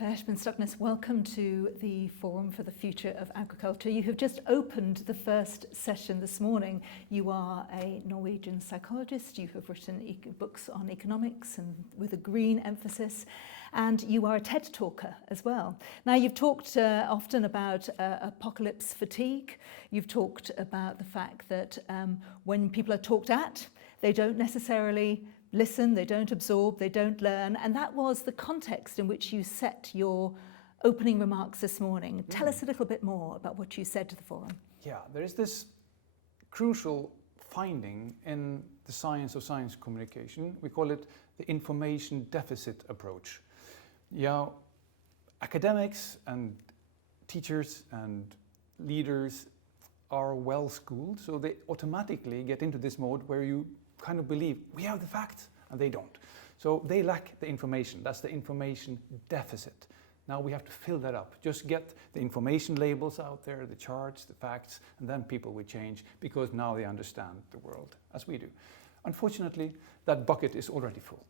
Per Espen Stoknes, welcome to the Forum for the Future of Agriculture. You have just opened the first session this morning. You are a Norwegian psychologist. You have written books on economics and with a green emphasis, and you are a TED talker as well. Now, you've talked often about apocalypse fatigue. You've talked about the fact that when people are talked at, they don't necessarily listen, they don't absorb, they don't learn, and that was the context in which you set your opening remarks this morning. Tell us a little bit more about what you said to the forum. Yeah, there is this crucial finding in the science of science communication. We call it the information deficit approach. Yeah, academics and teachers and leaders are well schooled, so they automatically get into this mode where you kind of believe we have the facts and they don't. So they lack the information. That's the information deficit. Now we have to fill that up. Just get the information labels out there, the charts, the facts, and then people will change because now they understand the world as we do. Unfortunately, that bucket is already full.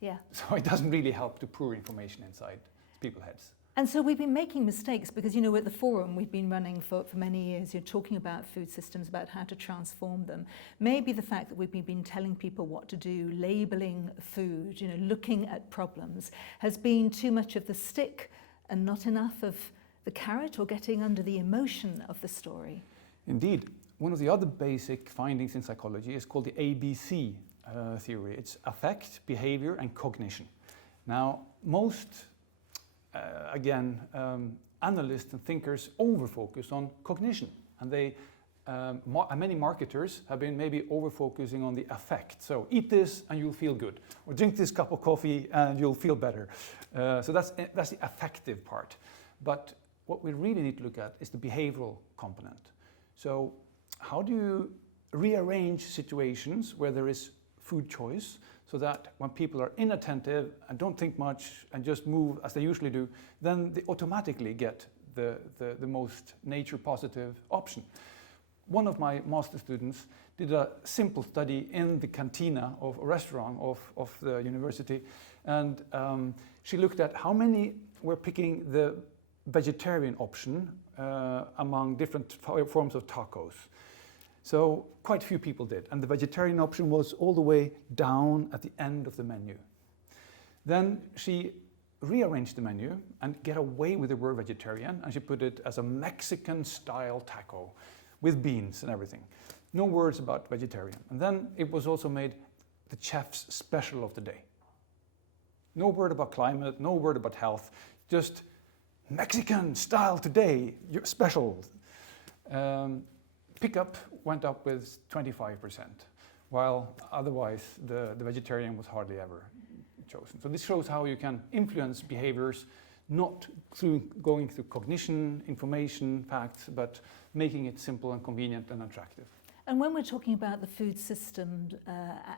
Yeah. So it doesn't really help to pour information inside people's heads. And so we've been making mistakes because, you know, at the forum we've been running for many years, you're talking about food systems, about how to transform them. Maybe the fact that we've been telling people what to do, labeling food, you know, looking at problems, has been too much of the stick and not enough of the carrot, or getting under the emotion of the story. Indeed. One of the other basic findings in psychology is called the ABC theory. It's affect, behavior, and cognition. Now, most analysts and thinkers over-focus on cognition, and many marketers have been maybe over-focusing on the affect. So eat this and you'll feel good, or drink this cup of coffee and you'll feel better. So that's the affective part. But what we really need to look at is the behavioral component. So how do you rearrange situations where there is food choice, so that when people are inattentive and don't think much and just move as they usually do, then they automatically get the most nature positive option. One of my master students did a simple study in the cantina of a restaurant of the university, and she looked at how many were picking the vegetarian option among different forms of tacos. So quite a few people did, and the vegetarian option was all the way down at the end of the menu. Then she rearranged the menu and get away with the word vegetarian, and she put it as a Mexican style taco with beans and everything. No words about vegetarian. And then it was also made the chef's special of the day. No word about climate, no word about health, just Mexican style today, your special. Pickup went up with 25%, while otherwise the vegetarian was hardly ever chosen. So this shows how you can influence behaviors, not through going through cognition, information, facts, but making it simple and convenient and attractive. And when we're talking about the food system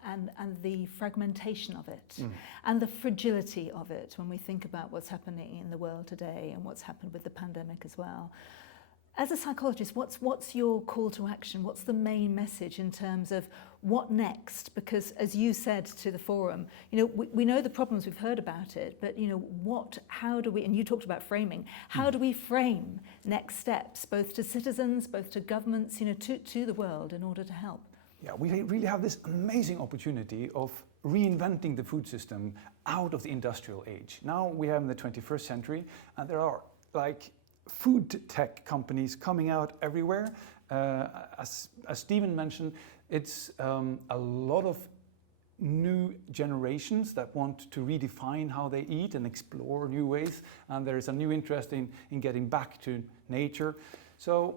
and the fragmentation of it and the fragility of it, when we think about what's happening in the world today and what's happened with the pandemic as well, as a psychologist, what's your call to action? What's the main message in terms of what next? Because as you said to the forum, you know, we know the problems, we've heard about it, but you know, how do we, and you talked about framing, how do we frame next steps, both to citizens, both to governments, you know, to the world in order to help? Yeah, we really have this amazing opportunity of reinventing the food system out of the industrial age. Now we have in the 21st century, and there are like food tech companies coming out everywhere. As Stephen mentioned, it's a lot of new generations that want to redefine how they eat and explore new ways, and there is a new interest in getting back to nature. So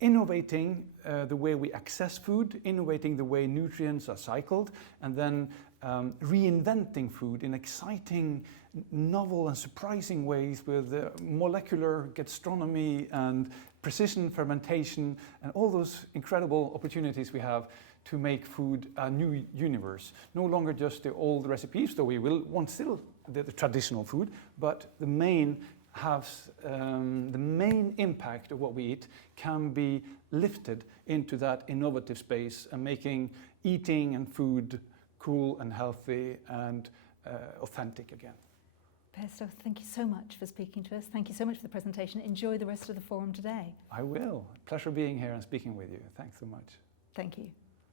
innovating the way we access food, innovating the way nutrients are cycled, and then reinventing food in exciting, novel and surprising ways with molecular gastronomy and precision fermentation and all those incredible opportunities we have to make food a new universe. No longer just the old recipes, though we will want still the traditional food, but the main impact of what we eat can be lifted into that innovative space and making eating and food cool and healthy and authentic again. Per Stoknes, thank you so much for speaking to us. Thank you so much for the presentation. Enjoy the rest of the forum today. I will. Pleasure being here and speaking with you. Thanks so much. Thank you.